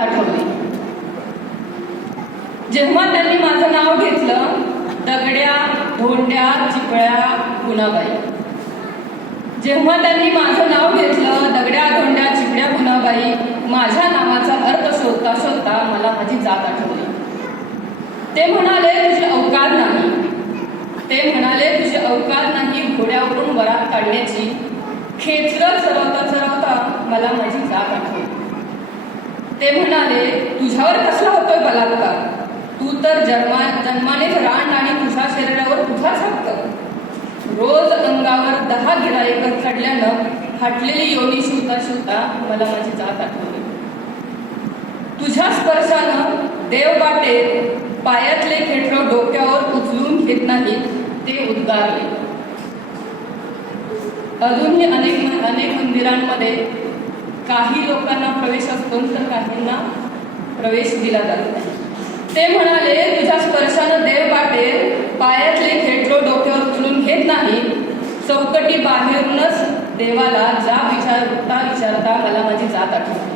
आठवली. जेव्हा त्यांनी माझं नाव घेतलं दगड्या धोंड्या चिपळ्या गुणाबाई जेव्हा त्यांनी माझं नाव घेतलं दगड्या धोंड्या चिपड्या गुणाबाई माझ्या नावाचा अर्थ शोधता शोधता मला माझी जात आठवली. ते म्हणाले तुझे अवकाळ नाही. ते म्हणाले तुझे अवकाळ नाही घोड्यावरून वरात काढण्याची. खेचरत चरवता चरवता मला माझी जात आठवली. ते म्हणाले तुझ्यावर कसला होतोय बलात्कार? तू तर जन्मा जन्मानेच रान आणि तुझ्या शरीरावर तुझाच हक्क रोज अंगावर दहा गिरायक चढल्यानं फाटलेली योनी शिवता शिवता मला माझी जात आठवली. तुझ्या स्पर्शानं देव बाटे पायातले खेटरो डोक्यावर उचलून घेत नाही ते उद्गारले. अजूनही अनेक अनेक मंदिरांमध्ये काही लोकांना प्रवेश असतो तर काहींना प्रवेश दिला जातो. ते म्हणाले तुझ्या स्पर्शानं देव बाटे पायातले खेटरो डोक्यावर उचलून घेत नाही. चौकटी बाहेरूनच देवाला जा विचारता विचारता मला माझी जात आठवली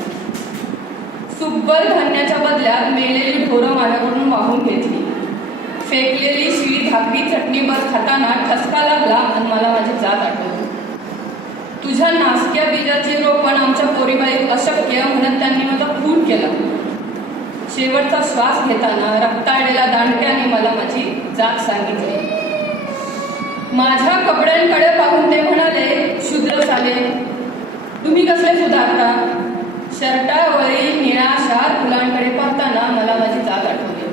सुब्बर धान्याच्या बदल्यात मेलेली ढोरं माझ्याकडून वाहून घेतली. फेकलेली शिळी धाकडी चटणीवर खाताना ठसका लागला आणि मला माझी जात आठवली तुझ्या नासक्या बीजाचे रोपण आमच्या पोरीबाईत अशक्य म्हणून त्यांनी माझा खून केला. शेवटचा श्वास घेताना रक्ताळलेल्या दांडक्याने मला माझी जात सांगितली. माझ्या कपड्यांकडे पाहून ते म्हणाले शुद्र झाले. तुम्ही कसले सुधारता? शर्टावरील निळा फुलांकडे पाहताना मला माझी जात आठवली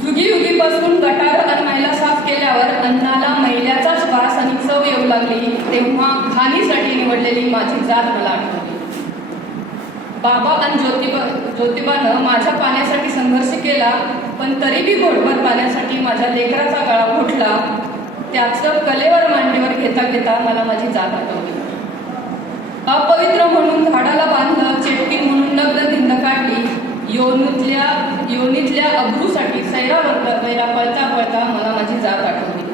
जुगी युगीपासून गटार आणि मैला साफ केल्यावर अन्नाला मैल्याचाच वास आणि चव येऊ लागली तेव्हा असलेली माझी जात मला आठवली. बाबा आणि ज्योतिबा ज्योतिबानं माझ्या पाण्यासाठी संघर्ष केला पण तरीही घोटभर पाण्यासाठी माझ्या लेकराचा गळा फुटला त्याचं कलेवर मांडीवर घेता घेता मला माझी जात आठवली. अपवित्र म्हणून झाडाला बांधलं चेटकी म्हणून नग्न धिंड काढली योनीतल्या योनीतल्या अब्रूसाठी सैरा वैरा पळता पळता मला माझी जात आठवली.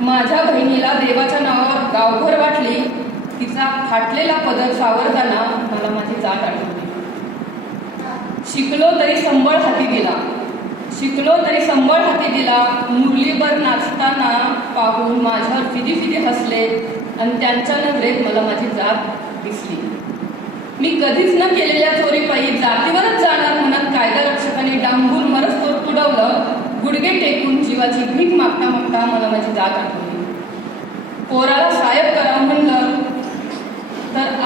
माझ्या बहिणीला देवाच्या नावावर गावभर फाटलेला पदर सावरताना मला माझी जात आठवली. शिकलो तरी संबळ हाती दिला शिकलो तरी संबळ हाती दिला मुरलीभर नाचताना पाहून माझ्यावर फिदी फिदी हसले आणि त्यांच्या नजरेत मला माझी जात दिसली. मी कधीच न केलेल्या चोरीपायी जातीवरच जाणार म्हणत कायदा रक्षकांनी डांबून मरच तोड तुडवलं गुडघे टेकून जीवाची भीक मागता मागता मला माझी जात आठवली. पोराला साहेब करा म्हणलं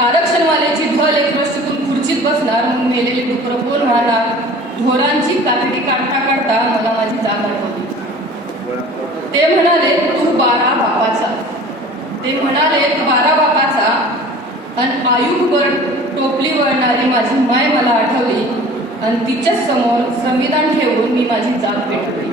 आरक्षणवाल्याची ढल एक शिकून खुर्चीत बसणार म्हणून मेलेले डुकर कोण राहणार. ढोरांची कातडी काढता काढता मला माझी जागा आठवली ते म्हणाले तू बारा बापाचा. ते म्हणाले तू बारा बापाचा. आणि आयुष्यभर टोपली वळणारी माझी माय मला आठवली. आणि तिच्याच समोर संविधान ठेवून मी माझी जात पेटवली.